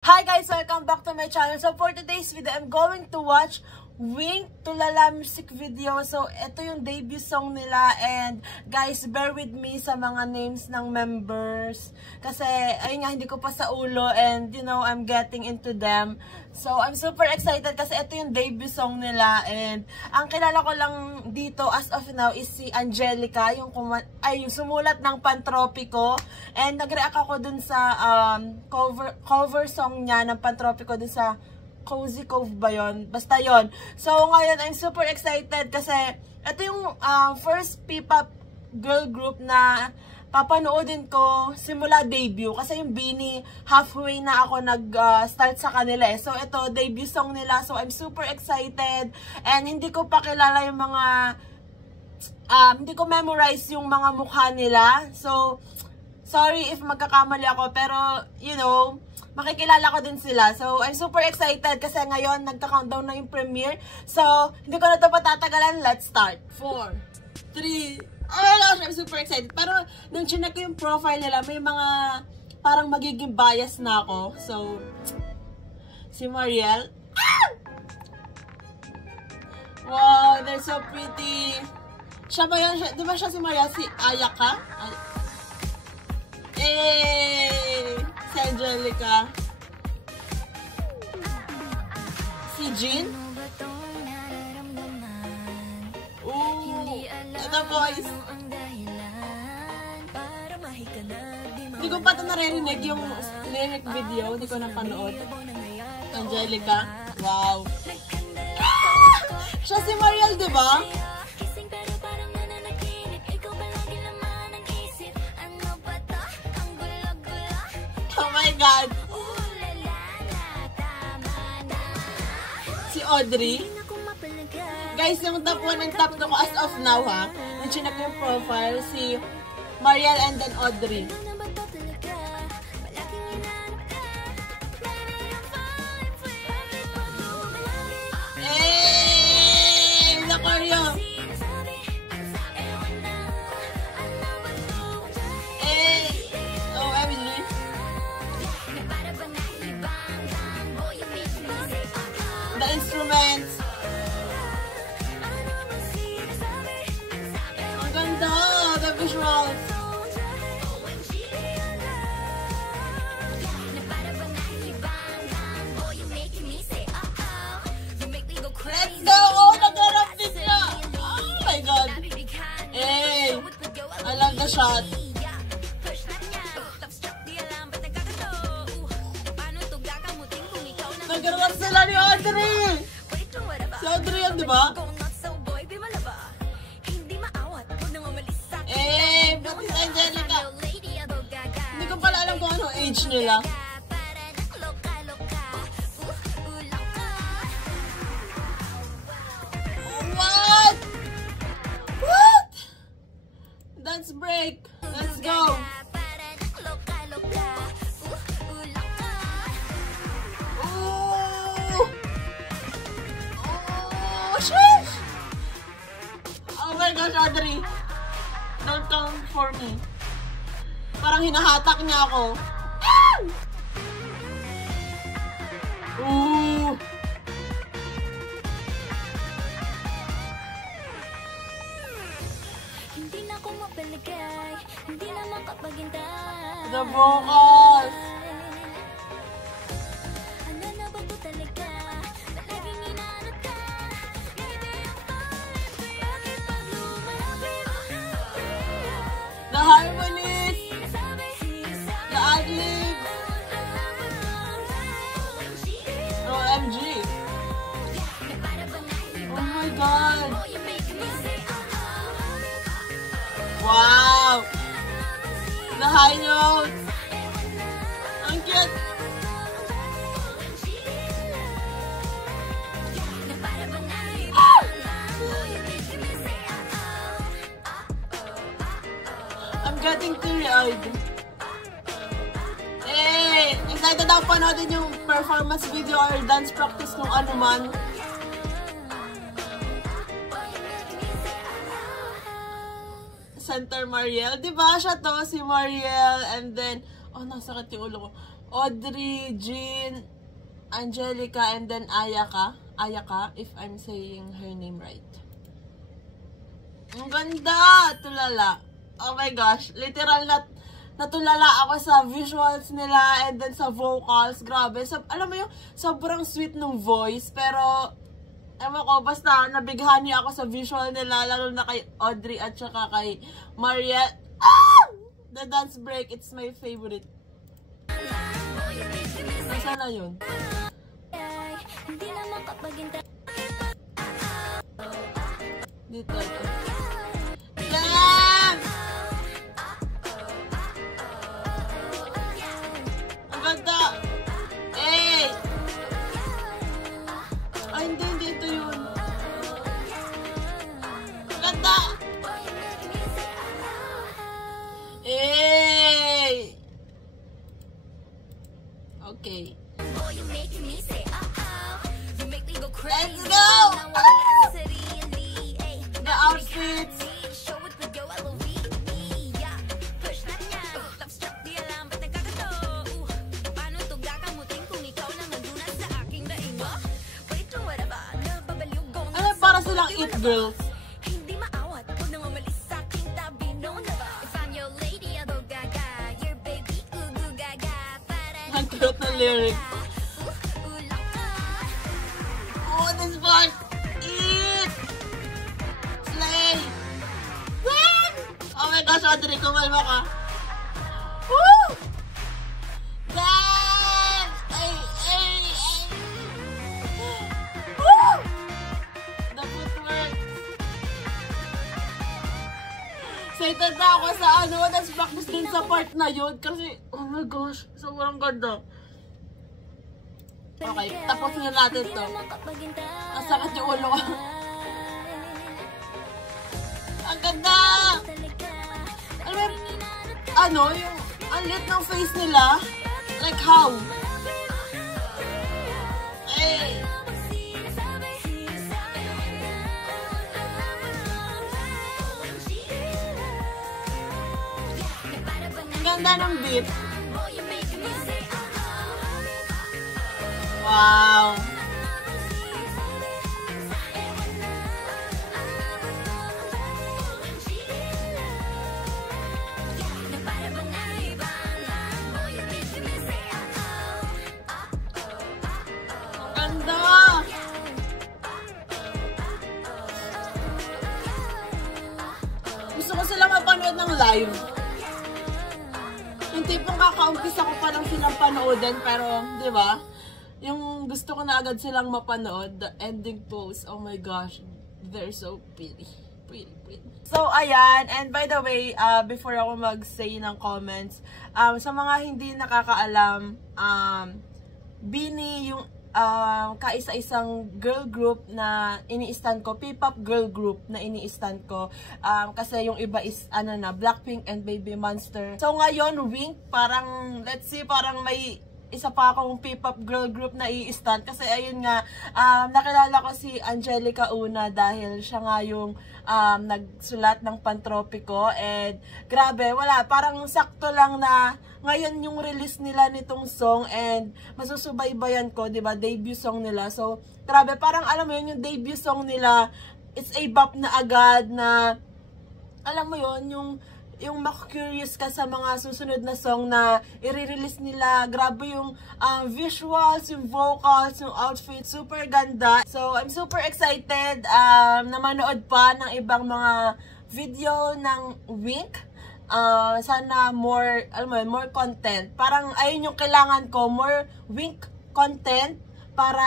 Hi guys! Welcome back to my channel. So for today's video, I'm going to watch Wink Tulala music video. So ito yung debut song nila and guys, bear with me sa mga names ng members. Kasi ayun nga, hindi ko pa sa ulo and you know, I'm getting into them. So I'm super excited kasi ito yung debut song nila and ang kilala ko lang dito as of now is si Angelica, yung sumulat ng Pantropiko. And nag-react ako dun sa cover song niya ng Pantropiko dun sa Cozy Cove ba yun? Basta yun. So ngayon, I'm super excited kasi ito yung first P-pop girl group na papanoodin ko simula debut. Kasi yung Beanie, halfway na ako nag-start sa kanila eh. So ito, debut song nila. So I'm super excited. And hindi ko pa kilala yung mga, hindi ko memorize yung mga mukha nila. So, sorry if magkakamali ako. Pero, you know, makikilala ko din sila. So, I'm super excited kasi ngayon nagka-countdown na yung premiere. So, hindi ko na ito patatagalan. Let's start. 4, 3, oh my gosh, I'm super excited. Pero, nung chinek ko yung profile nila, may mga parang magiging bias na ako. So, si Mariel. Ah! Wow, they're so pretty. Siya ba yun? Di ba siya si Mariel? Si Ayaka? Si Angelica. Si Jean. Ito boys. Hindi ko pa ito naririnig yung lyric video. Hindi ko napanood. Angelica. Wow. Siya si Mariel, di ba? Oh my God. Si Audrey. Guys, yung top 1 and top 2 ko as of now ha. Yung chinek yung profile, si Mariel and then Audrey. Hey! The choreo! Hey! Oh, Emily. The instruments. Ang ganda! The visuals. Let's go! Oh, nag-rap this na! Oh my God! Hey! I love the shot. Nag-rap sila ni Audrey! Si Audrey yan, di ba? Eh, pati si Angelica. Hindi ko pala alam kung ano age nila. What? What? Dance break. Let's go. Oh my gosh, Audrey. Don't come for me. Parang hinahatak niya ako. Ooh. Hindi na ako mapalagay, hindi na makapaghintay. The vocals. Ano na ba ito talaga? Palaging inaanap ka. Maybe I'm falling for you. Kapag lumapit. The harmonies. The ad-libs. OMG. Oh my God. Wow. The high notes. Ang cute. I'm getting teary-eyed. Eh, excited ako panoodin yung performance video or dance practice kung ano man. Center Mariel. Diba siya to, si Mariel. And then, oh, nasakit yung ulo ko. Audrey, Jean, Angelica, and then Ayaka. Ayaka, if I'm saying her name right. Ang ganda! Tulala. Oh my gosh. Literal natulala ako sa visuals nila and then sa vocals. Grabe. Alam mo yung sobrang sweet ng voice. Pero, ewan ko, basta nabighani ako sa visual nila. Lalo na kay Audrey at saka kay Mariette. Ah! The dance break, it's my favorite. Nasaan na yun? Dito, ito. Damn! Ang ganda! Eh! Ay, hindi. Ito yun. Ang ganda! Eh! Okay. Let's go! Ah! The outfits! Ano, para silang it girls. Ang cute na lyrics. Oh, this part! Eat! Slay! Woo! Oh my gosh, Audrey, kumalma ka. Woo! Dance! Ay! Woo! The footwork. Excited na ako sa dance practice din sa part na yun. Kasi, oh my gosh, sobrang ganda. Okay, tapusin na natin to. Ang sakit yung ulo ko. Ang ganda! Alam mo, yung ang lit ng face nila. Like how? Hey! Ang ganda ng beat. Wow! Ganda! Gusto ko sila mapanood ng live. Yung tipong kakaumpisa ko pa lang silang panoodin, pero, di ba? Yung gusto ko na agad silang mapanood, the ending pose, oh my gosh, they're so pretty. Pretty. So, ayan, and by the way, before ako mag-say ng comments, sa mga hindi nakakaalam, BINI yung kaisa-isang girl group na ini-stan ko, P-pop girl group na ini-stan ko, kasi yung iba is, Blackpink and Baby Monster. So, ngayon, Wink, parang, let's see, parang may isa pa akong P-pop girl group na i-stan kasi ayun nga, nakilala ko si Angelica una dahil siya nga yung nagsulat ng Pantropiko, and grabe, wala, parang sakto lang na ngayon yung release nila nitong song and masusubaybayan ko, 'di ba, debut song nila. So, grabe, parang alam mo yun, yung debut song nila, it's a bop na agad na, alam mo yun, yung maka-curious ka sa mga susunod na song na i-release nila. Grabe yung visuals, yung vocals, yung outfit, super ganda. So, I'm super excited na manood pa ng ibang mga video ng Wink. Sana more, more content. Parang ayun yung kailangan ko, more Wink content para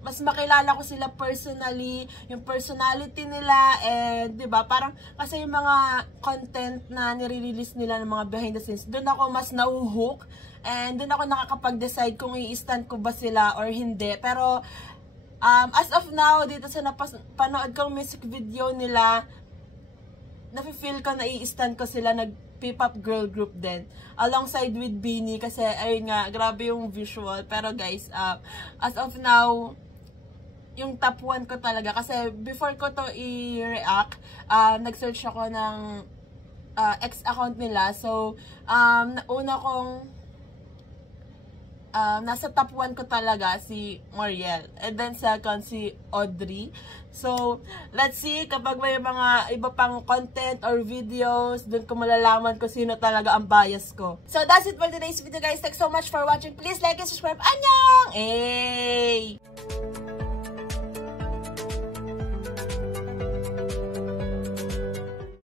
mas makilala ko sila personally, yung personality nila, and 'di ba, parang kasi yung mga content na nire-release nila ng mga behind the scenes, doon ako mas nauhook, and doon ako nakakapag-decide kung i-stan ko ba sila or hindi. Pero as of now, dito sa napanood kong music video nila, nafe-feel ko na i-stan ko sila, nag P-pop girl group din alongside with BINI, kasi ayun nga, grabe yung visual. Pero guys, as of now, yung top 1 ko talaga, kasi before ko to i-react, nag-search ako ng X account nila. So, una kong nasa top 1 ko talaga si Mariel. And then second si Audrey. So, let's see kapag may mga iba pang content or videos, dun ko malalaman kung sino talaga ang bias ko. So, that's it for today's video guys. Thanks so much for watching. Please like and subscribe. Annyeong! Hey!